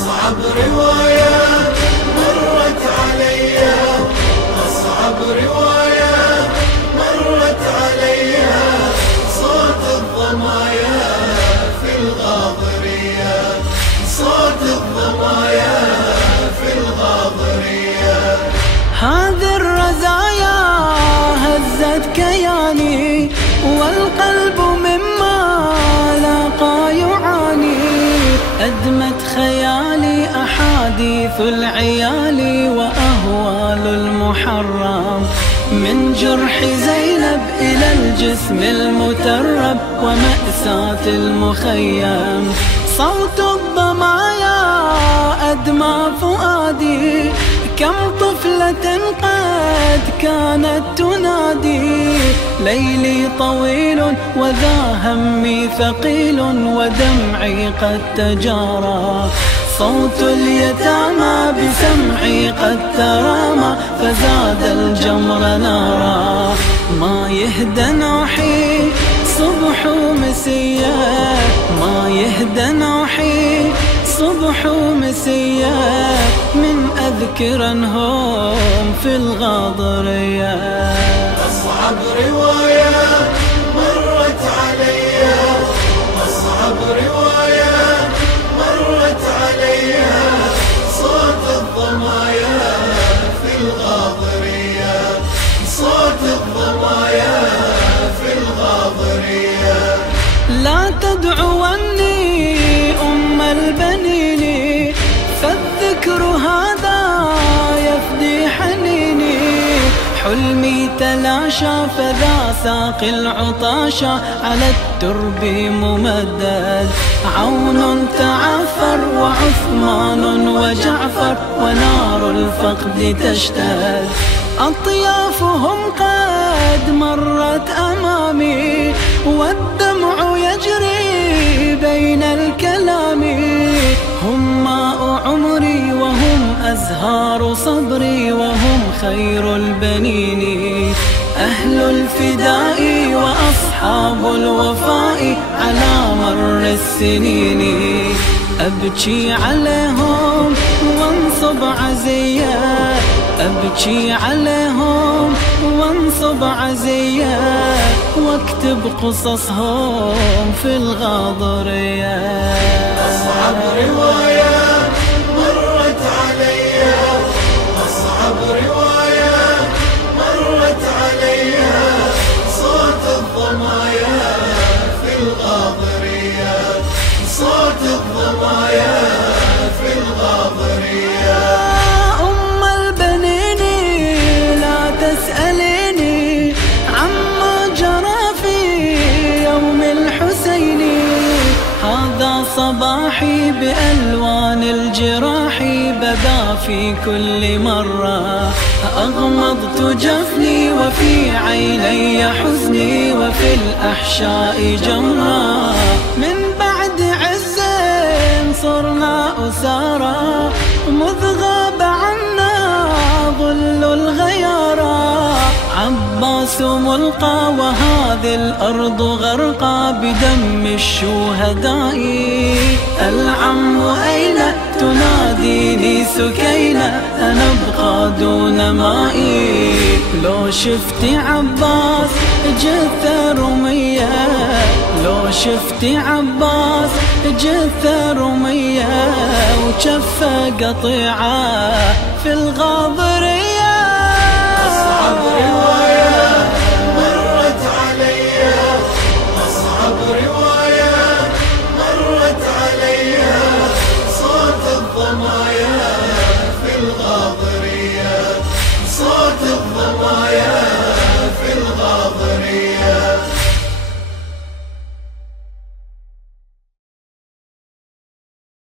أصعب رواية مرت علي، أصعب رواية مرت علي، صوت الضمايا في الغاضرية، صوت الضمايا في الغاضرية. هذه الرزايا هزت كياني، والقلب مما لاقى يعاني، أدمت خيالي أحاديث العيال وأهوال المحرم، من جرح زينب إلى الجسم المترب ومأساة المخيم. صوت الضمايا أدمى فؤادي، كم طفلة قد كانت تنادي، ليلي طويل وذا همي ثقيل ودمعي قد تجارى، صوت اليتامى بسمعي قد ترامى، فزاد الجمر نارا. ما يهدى نوحي صبح ومسية، ما يهدى نوحي صبح ومسية، من أذكرنهم في الغاضرية. أصعب رواية مرت علي، أصعب رواية مرت علي، صوت الضمايا في الغاضرية، صوت الضمايا في الغاضرية. لا تدعوني أم البنين، فالذكر هذا يفدي حنيني، حلمي تلاشى فذا ساق العطاشى، على الترب ممدد، عون تعفر وعثمان وجعفر، ونار الفقد تشتد، أطيافهم قد مرت أمامي، والدمع يجري بين الكلام، هم ماء عمري وهم أزهار صبري، وهم خير البنين، أهل الفداء وأصحاب الوفاء على مر السنين. أبكي عليهم وانصب عزية، أبكي عليهم وانصب عزية، واكتب قصصهم في الغاضرية. أصعب رواية مرت علي، أصعب رواية مرت علي، صوت الضمايا في الغاضرية، صوت الضمايا في الغاضرية. أم البنين لا تسأليني عما جرى في يوم الحسين، هذا صباحي بألوان الجراح، بدا في كل مرة، أغمضت جفني وفي عيني حزني، وفي الأحشاء جمرة، من بعد عز صرنا أسارى، مذ غاب عنا ظل الغيارى، عباس ملقى وهذه الأرض غرقى بدم الشهداء، العم أين تناديني سكينة، أنا أبقى دون مائي، لو شفت عباس جثة رمية، لو شفت عباس جثة رمية، وجفة قطيعة في الغاضرية.